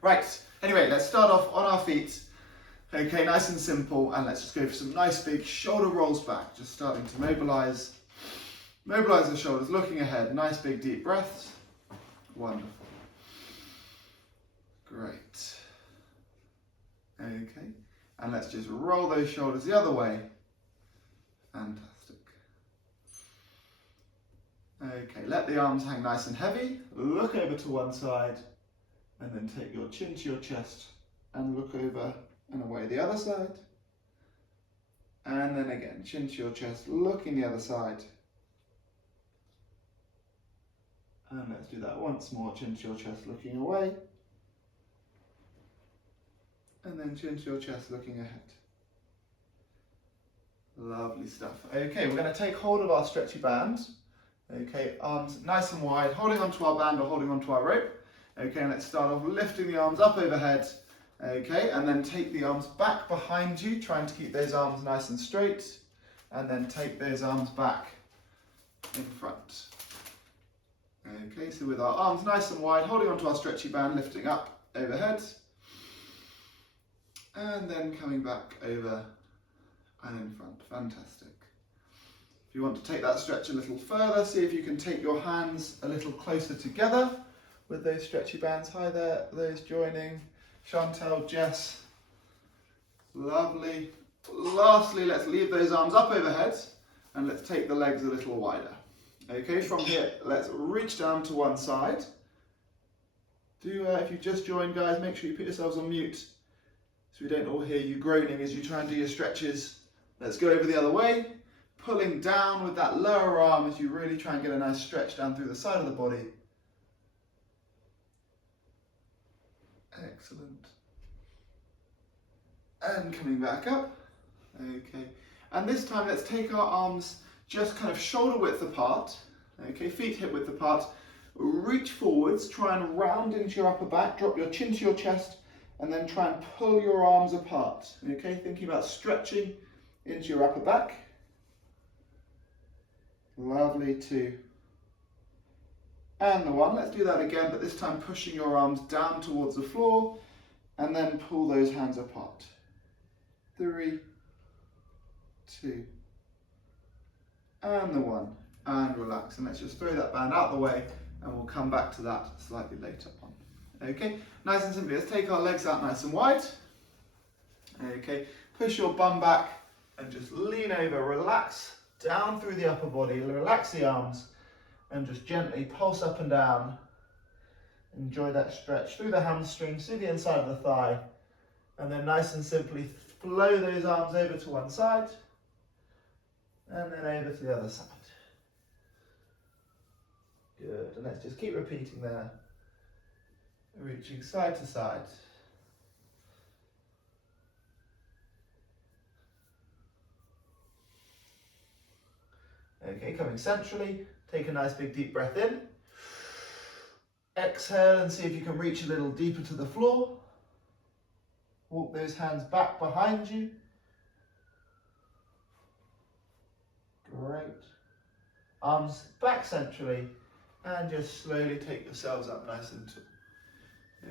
Right, anyway, let's start off on our feet. Okay, nice and simple, and let's just go for some nice big shoulder rolls back, just starting to mobilize the shoulders, looking ahead, nice big deep breaths. Wonderful. Great. Okay, and let's just roll those shoulders the other way. Fantastic. Okay, let the arms hang nice and heavy, look over to one side, and then take your chin to your chest and look over and away the other side. And then again, chin to your chest, looking the other side. And let's do that once more, chin to your chest, looking away. And then chin to your chest, looking ahead. Lovely stuff. Okay, we're going to take hold of our stretchy band. Okay, arms nice and wide, holding onto our band or holding onto our rope. Okay, and let's start off lifting the arms up overhead. Okay, and then take the arms back behind you, trying to keep those arms nice and straight. And then take those arms back in front. Okay, so with our arms nice and wide, holding onto our stretchy band, lifting up overhead. And then coming back over and in front. Fantastic. If you want to take that stretch a little further, see if you can take your hands a little closer together with those stretchy bands. Hi there, those joining. Chantel, Jess. Lovely. Lastly, let's leave those arms up overhead and let's take the legs a little wider. Okay, from here, let's reach down to one side. If you've just joined, guys, make sure you put yourselves on mute so we don't all hear you groaning as you try and do your stretches. Let's go over the other way, pulling down with that lower arm as you really try and get a nice stretch down through the side of the body. Excellent. And coming back up. Okay. And this time let's take our arms just kind of shoulder width apart. Okay, feet hip width apart. Reach forwards, try and round into your upper back, drop your chin to your chest, and then try and pull your arms apart. Okay, thinking about stretching into your upper back. Lovely, 2. And the 1. Let's do that again, but this time pushing your arms down towards the floor and then pull those hands apart. 3, 2, and the 1. And relax. And let's just throw that band out the way and we'll come back to that slightly later on. Okay, nice and simply. Let's take our legs out nice and wide. Okay, push your bum back and just lean over, relax down through the upper body, relax the arms, and just gently pulse up and down. Enjoy that stretch through the hamstrings, through the inside of the thigh, and then nice and simply flow those arms over to one side, and then over to the other side. Good, and let's just keep repeating there, reaching side to side. Okay, coming centrally, take a nice big deep breath in. Exhale and see if you can reach a little deeper to the floor. Walk those hands back behind you. Great. Arms back centrally and just slowly take yourselves up nice and tall.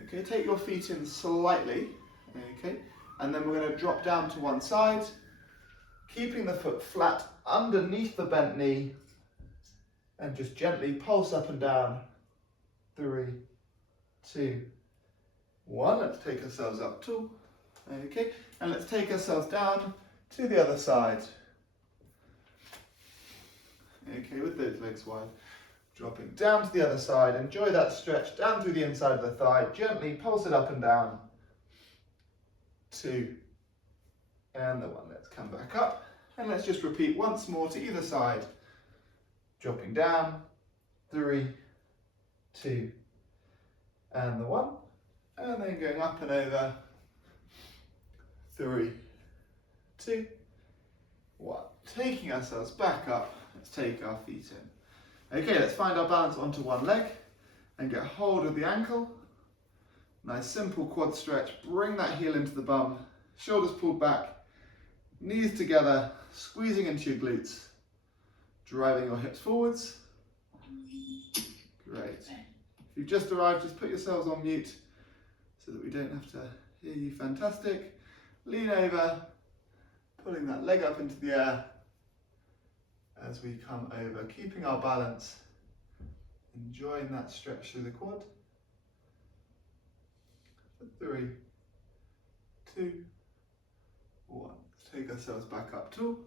Okay, take your feet in slightly. Okay, and then we're going to drop down to one side, keeping the foot flat underneath the bent knee, and just gently pulse up and down. 3, 2, 1. Let's take ourselves up tall. Okay, and let's take ourselves down to the other side. Okay, with those legs wide. Dropping down to the other side. Enjoy that stretch down through the inside of the thigh. Gently pulse it up and down. 2, and the 1. Let's come back up. And let's just repeat once more to either side. Dropping down. 3, 2, and the 1. And then going up and over. 3, 2, 1. Taking ourselves back up. Let's take our feet in. Okay, let's find our balance onto one leg and get hold of the ankle. Nice simple quad stretch. Bring that heel into the bum. Shoulders pulled back. Knees together. Squeezing into your glutes. Driving your hips forwards. Great. If you've just arrived, just put yourselves on mute so that we don't have to hear you. Fantastic. Lean over, pulling that leg up into the air as we come over, keeping our balance, enjoying that stretch through the quad. 3, 2, 1. Let's take ourselves back up tall.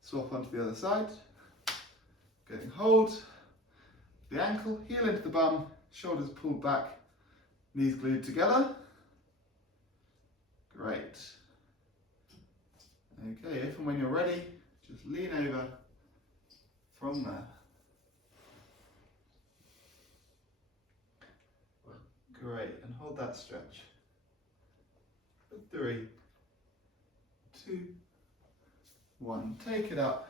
Swap onto the other side. Getting hold. The ankle, heel into the bum, shoulders pulled back, knees glued together. Great. Okay, if and when you're ready, just lean over from there. Great, and hold that stretch. 3, 2, 1. Take it up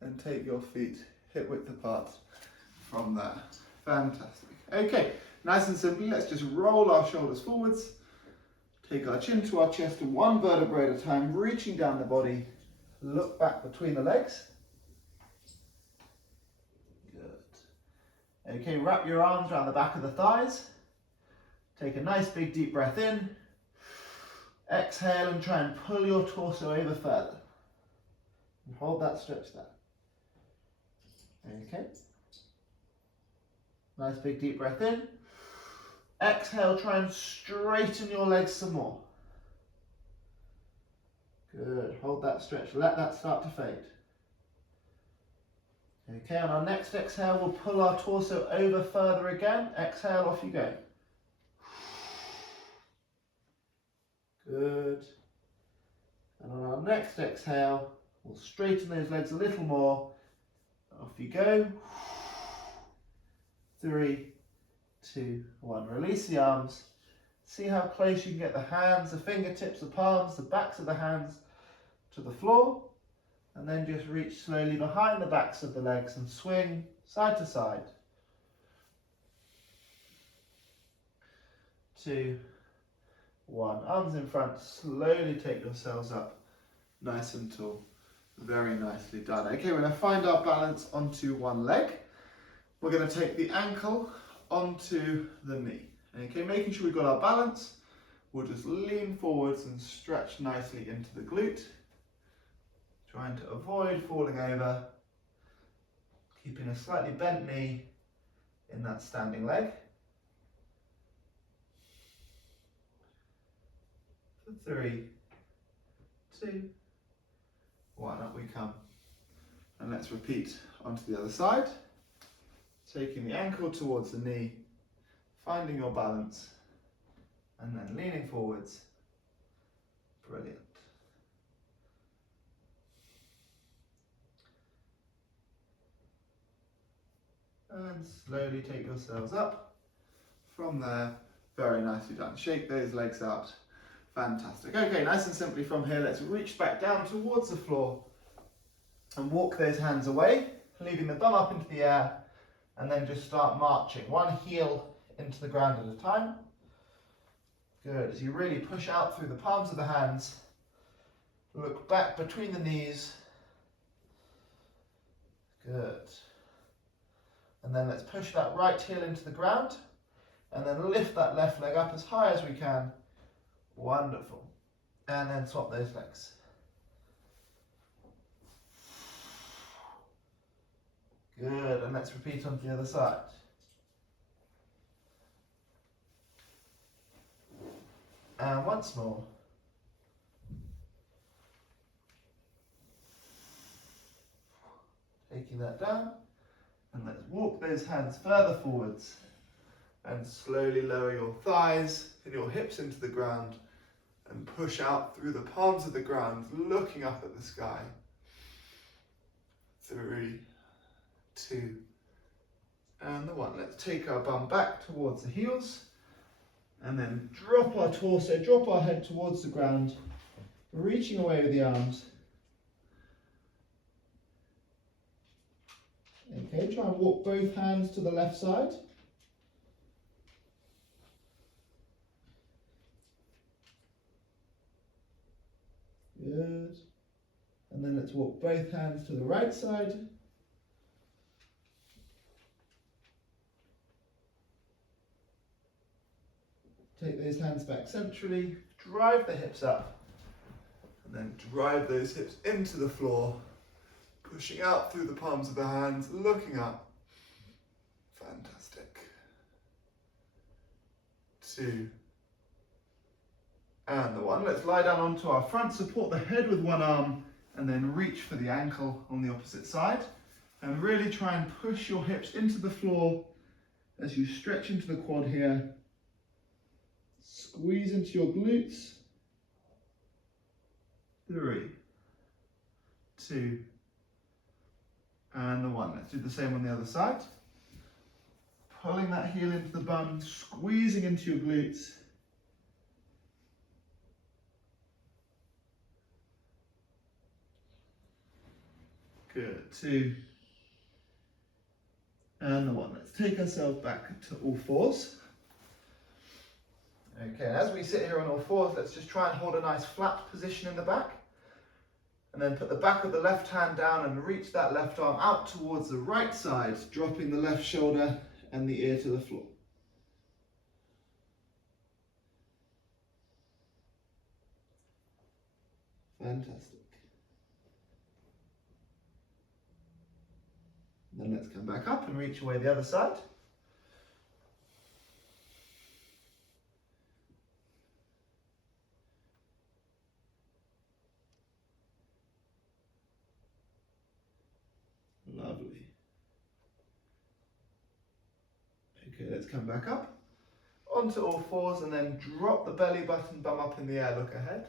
and take your feet hip width apart from there. Fantastic. Okay, nice and simply, let's just roll our shoulders forwards. Take our chin to our chest, one vertebrae at a time, reaching down the body. Look back between the legs. Good. Okay, wrap your arms around the back of the thighs. Take a nice big deep breath in. Exhale and try and pull your torso over further. And hold that stretch there. Okay. Nice big deep breath in. Exhale, try and straighten your legs some more. Good, hold that stretch, let that start to fade. Okay, on our next exhale, we'll pull our torso over further again. Exhale, off you go. Good. And on our next exhale, we'll straighten those legs a little more. Off you go. 3, 2, 1. Release the arms. See how close you can get the hands, the fingertips, the palms, the backs of the hands to the floor. And then just reach slowly behind the backs of the legs and swing side to side. 2, 1. Arms in front. Slowly take yourselves up. Nice and tall. Very nicely done. Okay, we're going to find our balance onto one leg. We're going to take the ankle onto the knee. Okay, making sure we've got our balance. We'll just lean forwards and stretch nicely into the glute. Trying to avoid falling over. Keeping a slightly bent knee in that standing leg. 3, 2, 1. Up we come. And let's repeat onto the other side. Taking the ankle towards the knee, finding your balance, and then leaning forwards. Brilliant. And slowly take yourselves up. From there, very nicely done. Shake those legs out. Fantastic. Okay, nice and simply from here, let's reach back down towards the floor and walk those hands away, leaving the bum up into the air, and then just start marching. One heel into the ground at a time. Good. As you really push out through the palms of the hands, look back between the knees. Good. And then let's push that right heel into the ground, and then lift that left leg up as high as we can. Wonderful. And then swap those legs. Good, and let's repeat on the other side. And once more. Taking that down, and let's walk those hands further forwards. And slowly lower your thighs and your hips into the ground and push out through the palms of the ground, looking up at the sky. 3, 2, and the 1. Let's take our bum back towards the heels and then drop our torso, drop our head towards the ground, reaching away with the arms. Okay, try and walk both hands to the left side. Good. And then let's walk both hands to the right side. Take those hands back centrally, drive the hips up, and then drive those hips into the floor, pushing out through the palms of the hands, looking up. Fantastic. 2, and the 1. Let's lie down onto our front, support the head with one arm, and then reach for the ankle on the opposite side. And really try and push your hips into the floor as you stretch into the quad here. Squeeze into your glutes. 3, 2, and the 1. Let's do the same on the other side. Pulling that heel into the bum, squeezing into your glutes. Good. 2, and the 1. Let's take ourselves back to all fours. Okay, and as we sit here on all fours, let's just try and hold a nice flat position in the back. And then put the back of the left hand down and reach that left arm out towards the right side, dropping the left shoulder and the ear to the floor. Fantastic. Then let's come back up and reach away the other side. Lovely. Okay, let's come back up onto all fours and then drop the belly button, bum up in the air, look ahead.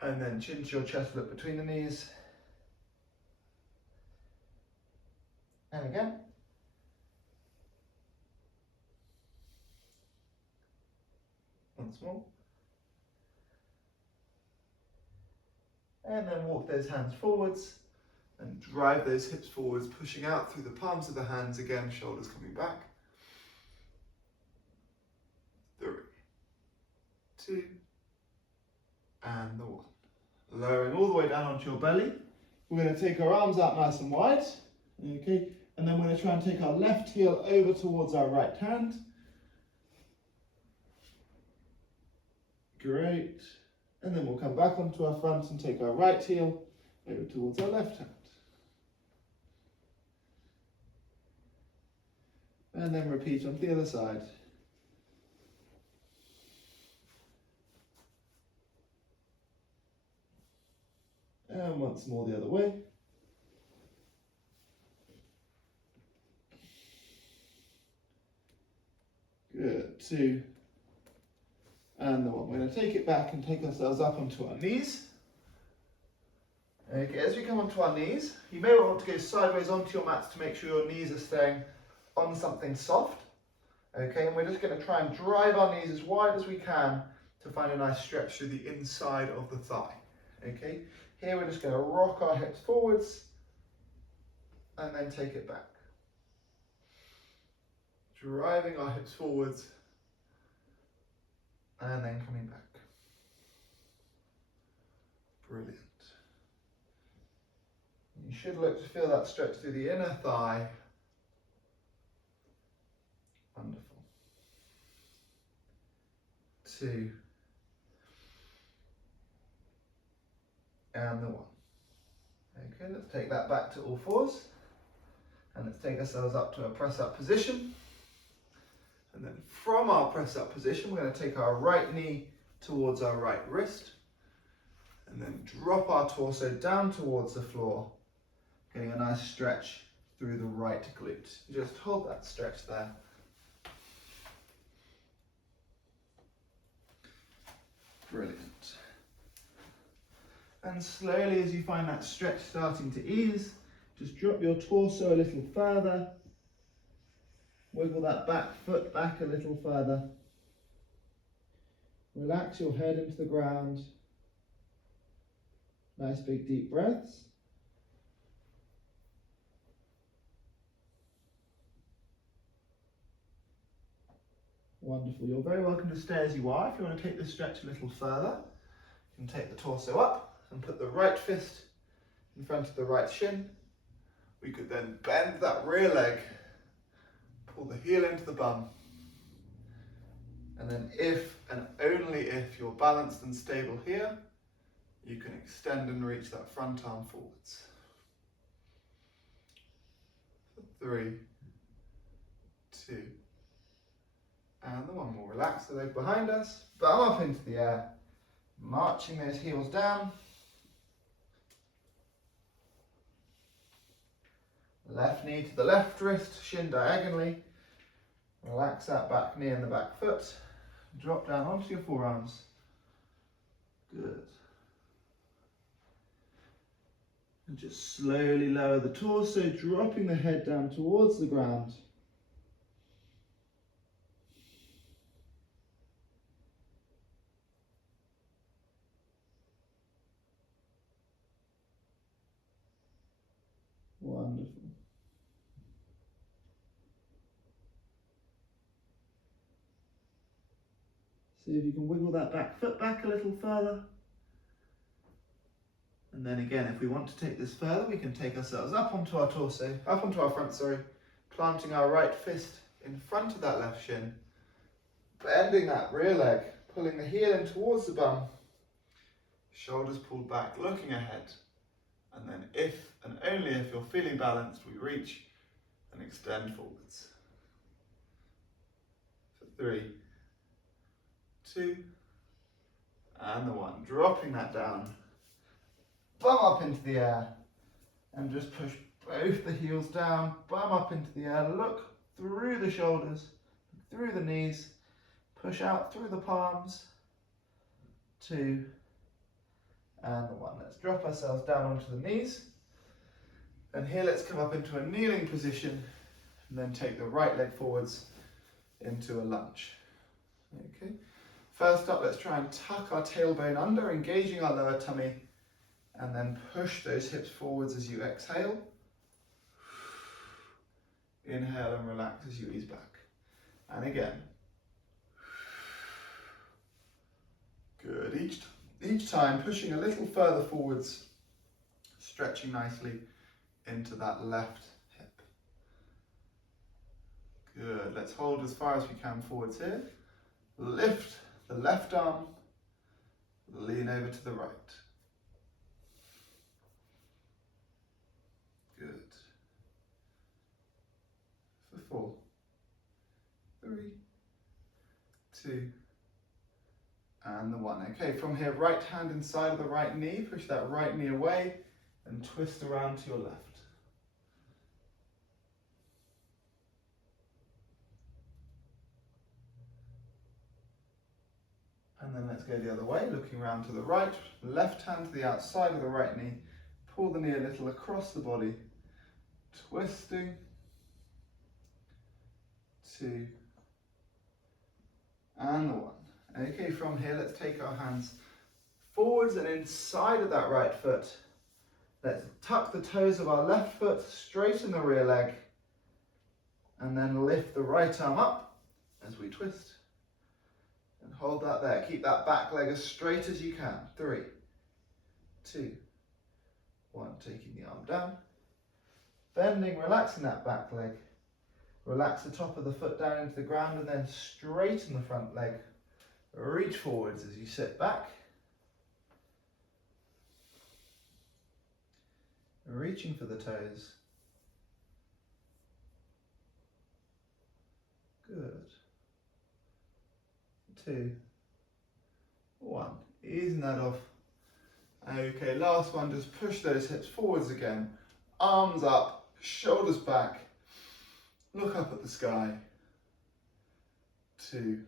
And then chin to your chest, look between the knees. And again. Once more. And then walk those hands forwards and drive those hips forwards, pushing out through the palms of the hands again, shoulders coming back. 3, 2, and the 1. Lowering all the way down onto your belly. We're going to take our arms out nice and wide. Okay, and then we're going to try and take our left heel over towards our right hand. Great. And then we'll come back onto our front and take our right heel over towards our left hand. And then repeat on the other side. And once more the other way. Good. 2. And the 1. We're going to take it back and take ourselves up onto our knees. Okay, as we come onto our knees, you may want to go sideways onto your mats to make sure your knees are staying on something soft. Okay, and we're just going to try and drive our knees as wide as we can to find a nice stretch through the inside of the thigh. Okay, here we're just going to rock our hips forwards and then take it back. Driving our hips forwards and then coming back. Brilliant. You should look to feel that stretch through the inner thigh. Wonderful. 2. And the 1. Okay, let's take that back to all fours. And let's take ourselves up to a press up position. And then from our press up position, we're going to take our right knee towards our right wrist. And then drop our torso down towards the floor, getting a nice stretch through the right glute. Just hold that stretch there. Brilliant. And slowly, as you find that stretch starting to ease, just drop your torso a little further. Wiggle that back foot back a little further. Relax your head into the ground. Nice big deep breaths. Wonderful. You're very welcome to stay as you are. If you want to take this stretch a little further, you can take the torso up and put the right fist in front of the right shin. We could then bend that rear leg, pull the heel into the bum, And then if and only if you're balanced and stable here, you can extend and reach that front arm forwards. 3, 2, and the one more. Relax the leg behind us, bum up into the air, marching those heels down. Left knee to the left wrist, shin diagonally. Relax that back knee and the back foot. Drop down onto your forearms. Good. And just slowly lower the torso, dropping the head down towards the ground. Wonderful. See if you can wiggle that back foot back a little further. And then again, if we want to take this further, we can take ourselves up onto our torso, up onto our front, planting our right fist in front of that left shin, bending that rear leg, pulling the heel in towards the bum, shoulders pulled back, looking ahead. And then if and only if you're feeling balanced, we reach and extend forwards. For 3, 2, and the 1. Dropping that down. Bum up into the air. And just push both the heels down. Bum up into the air. Look through the shoulders, through the knees. Push out through the palms. 2, and the 1. Let's drop ourselves down onto the knees. And here let's come up into a kneeling position and then take the right leg forwards into a lunge. Okay. First up, let's try and tuck our tailbone under, engaging our lower tummy, and then push those hips forwards as you exhale. Inhale and relax as you ease back. And again. Good. Each time pushing a little further forwards, stretching nicely into that left hip. Good. Let's hold as far as we can forwards here. Lift the left arm, lean over to the right. Good. For 4, 3, 2, and the 1. Okay, from here, right hand inside of the right knee, push that right knee away and twist around to your left. And then let's go the other way, looking around to the right, left hand to the outside of the right knee, pull the knee a little across the body, twisting, 2, and the 1. Okay, from here, let's take our hands forwards and inside of that right foot. Let's tuck the toes of our left foot, straighten the rear leg, and then lift the right arm up as we twist. And hold that there. Keep that back leg as straight as you can. 3, 2, 1. Taking the arm down. Bending, relaxing that back leg. Relax the top of the foot down into the ground and then straighten the front leg. Reach forwards as you sit back. Reaching for the toes. Good. 2, 1. Easing that off. Okay, last one, just push those hips forwards again. Arms up, shoulders back. Look up at the sky. 2,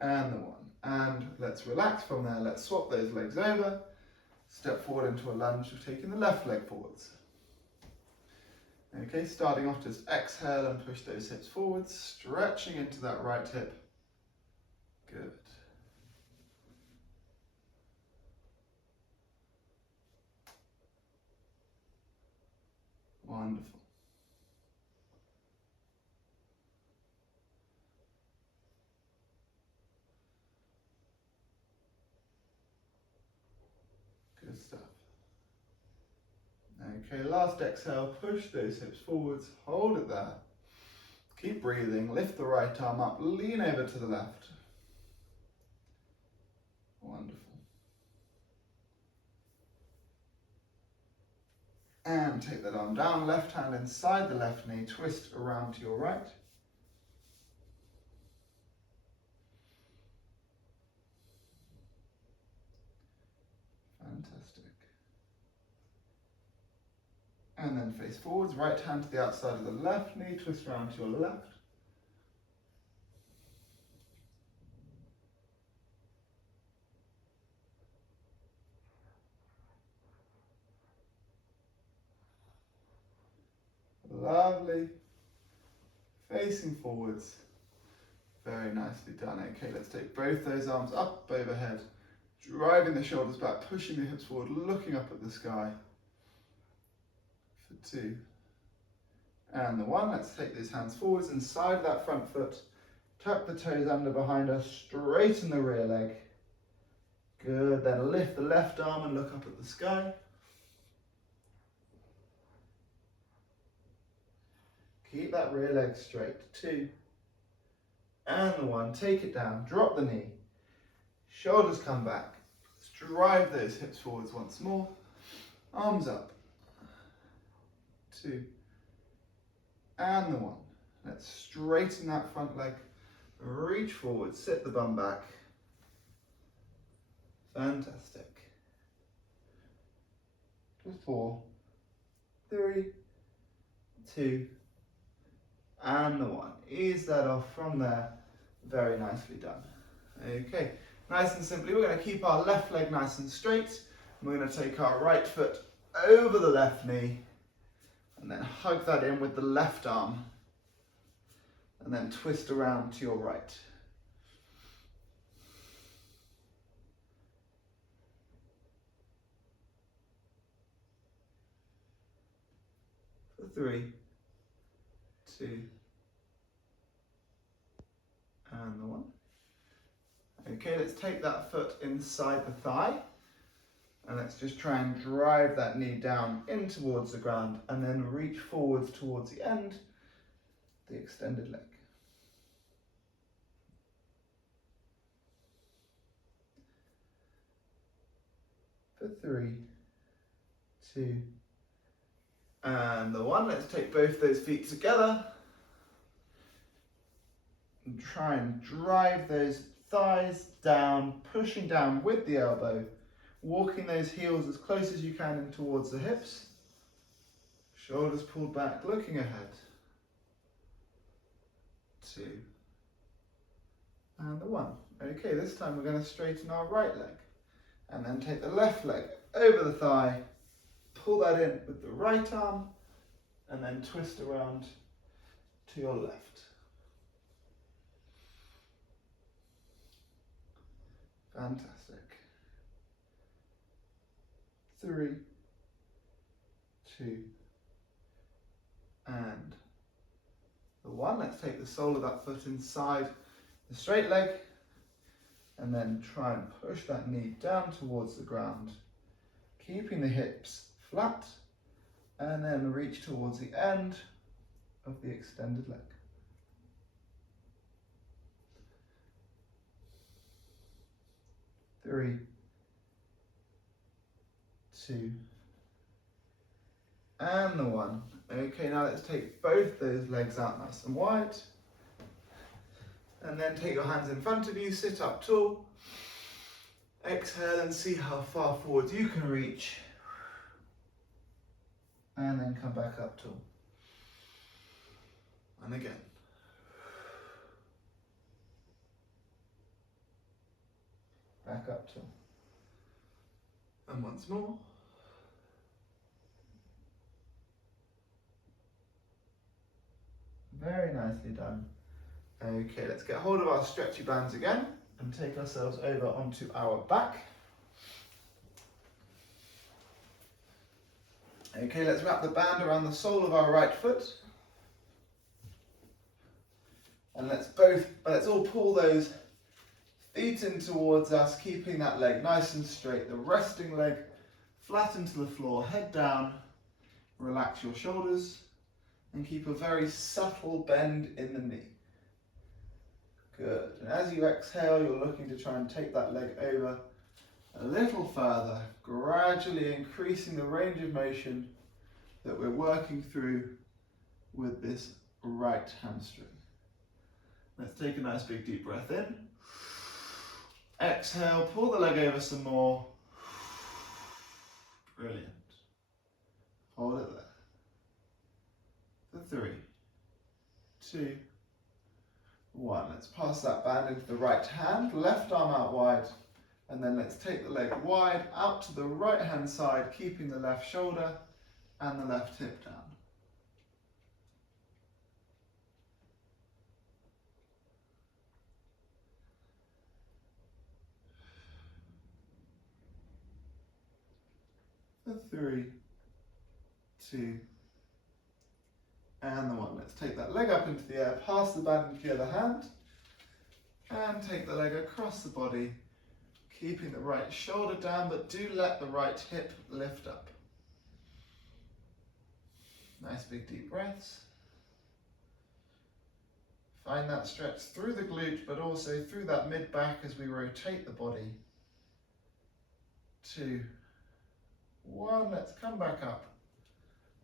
and the 1. And let's relax from there. Let's swap those legs over. Step forward into a lunge of taking the left leg forwards. Okay, starting off, just exhale and push those hips forwards, stretching into that right hip. Good. Wonderful. Good stuff. Okay, last exhale, push those hips forwards, hold it there. Keep breathing, lift the right arm up, lean over to the left. Wonderful. And take that arm down, left hand inside the left knee, twist around to your right. Fantastic. And then face forwards, right hand to the outside of the left knee, twist around to your left. Lovely. Facing forwards. Very nicely done. Okay, let's take both those arms up overhead, driving the shoulders back, pushing the hips forward, looking up at the sky. For 2. And the 1. Let's take those hands forwards inside that front foot. Tuck the toes under behind us, straighten the rear leg. Good, then lift the left arm and look up at the sky. Keep that rear leg straight. 2. And the 1. Take it down, drop the knee. Shoulders come back. Let's drive those hips forwards once more. Arms up. 2. And the 1. Let's straighten that front leg. Reach forward, sit the bum back. Fantastic. 4, 3, 2, and the 1. Ease that off from there. Very nicely done. Okay, nice and simply, we're going to keep our left leg nice and straight. We're going to take our right foot over the left knee and then hug that in with the left arm and then twist around to your right. For 3, 2, and the 1. Okay, let's take that foot inside the thigh and let's just try and drive that knee down in towards the ground and then reach forwards towards the end, the extended leg. For 3, 2, and the 1. Let's take both those feet together and try and drive those thighs down, pushing down with the elbow, walking those heels as close as you can in towards the hips. Shoulders pulled back, looking ahead. 2, and the 1. Okay, this time we're going to straighten our right leg and then take the left leg over the thigh, pull that in with the right arm and then twist around to your left. Fantastic. 3, 2, and the 1. Let's take the sole of that foot inside the straight leg and then try and push that knee down towards the ground, keeping the hips flat, and then reach towards the end of the extended leg. 3, 2, and the 1. Okay, now let's take both those legs out nice and wide. And then take your hands in front of you, sit up tall. Exhale and see how far forward you can reach. And then come back up tall. And again. Back up tall. And once more. Very nicely done. Okay, let's get hold of our stretchy bands again and take ourselves over onto our back. Okay, let's wrap the band around the sole of our right foot. And let's all pull those feet in towards us, keeping that leg nice and straight. The resting leg flat into the floor, head down, relax your shoulders, and keep a very subtle bend in the knee. Good. And as you exhale, you're looking to try and take that leg over a little further, gradually increasing the range of motion that we're working through with this right hamstring. Let's take a nice big deep breath in. Exhale, pull the leg over some more. Brilliant. Hold it there. For 3, 2, 1. Let's pass that band into the right hand, left arm out wide, and then let's take the leg wide out to the right hand side, keeping the left shoulder and the left hip down. For 3, 2, and the 1. Let's take that leg up into the air, pass the band into the other hand, and take the leg across the body, keeping the right shoulder down, but do let the right hip lift up. Nice big deep breaths. Find that stretch through the glute, but also through that mid-back as we rotate the body. 2, 1, let's come back up.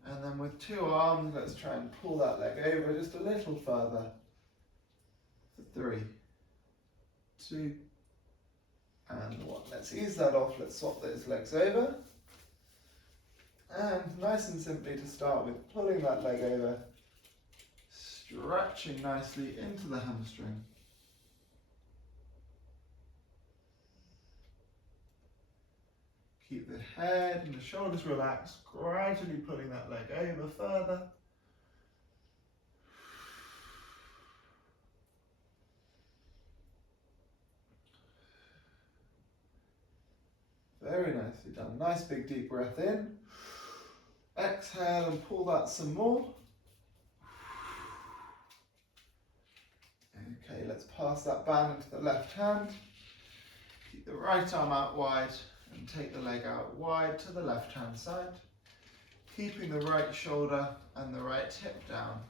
And then with 2 arms, let's try and pull that leg over just a little further. 3, 2, and 1. Let's ease that off, let's swap those legs over. And nice and simply to start with, pulling that leg over, stretching nicely into the hamstring. Keep the head and the shoulders relaxed, gradually pulling that leg over further. Very nicely done. Nice big deep breath in. Exhale and pull that some more. Okay, let's pass that band into the left hand. Keep the right arm out wide and take the leg out wide to the left hand side. Keeping the right shoulder and the right hip down.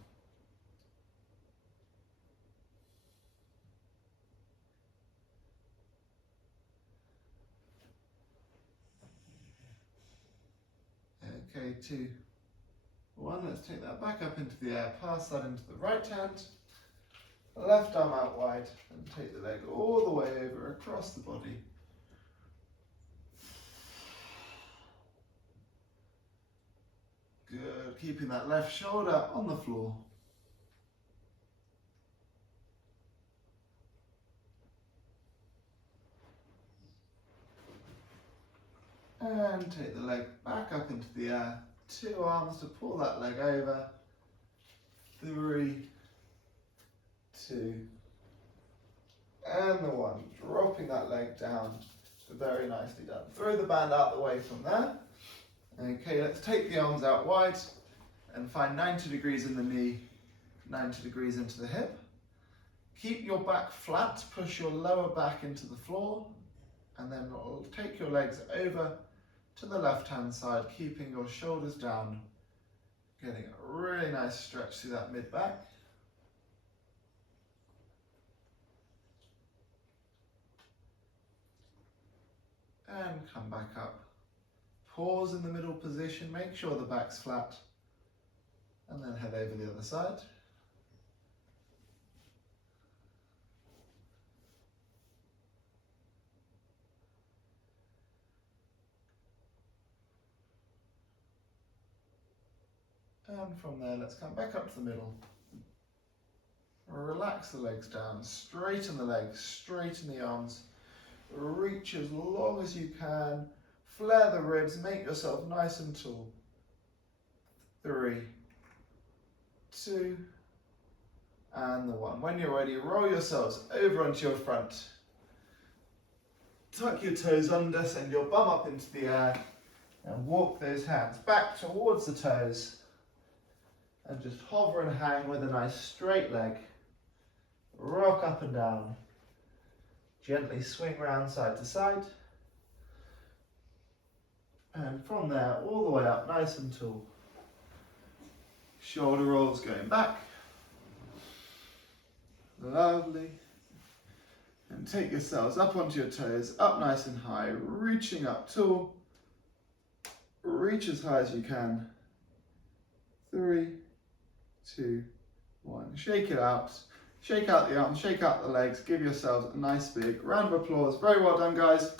Okay, 2, 1, let's take that back up into the air, pass that into the right hand, left arm out wide, and take the leg all the way over across the body. Good, keeping that left shoulder on the floor. And take the leg back up into the air. 2 arms to pull that leg over. 3, 2, and the 1. Dropping that leg down. Very nicely done. Throw the band out the way from there. Okay, let's take the arms out wide and find 90 degrees in the knee, 90 degrees into the hip. Keep your back flat, push your lower back into the floor, and then take your legs over to the left hand side, keeping your shoulders down, getting a really nice stretch through that mid back. And come back up. Pause in the middle position, make sure the back's flat, and then head over the other side. And from there, let's come back up to the middle. Relax the legs down, straighten the legs, straighten the arms. Reach as long as you can. Flare the ribs, make yourself nice and tall. 3, 2, and the 1. When you're ready, roll yourselves over onto your front. Tuck your toes under, send your bum up into the air, and walk those hands back towards the toes. And just hover and hang with a nice straight leg. Rock up and down. Gently swing round side to side. And from there, all the way up, nice and tall. Shoulder rolls going back. Lovely. And take yourselves up onto your toes, up nice and high, reaching up tall. Reach as high as you can. 3, 2, 1. Shake it out. Shake out the arms, shake out the legs. Give yourselves a nice big round of applause. Very well done, guys.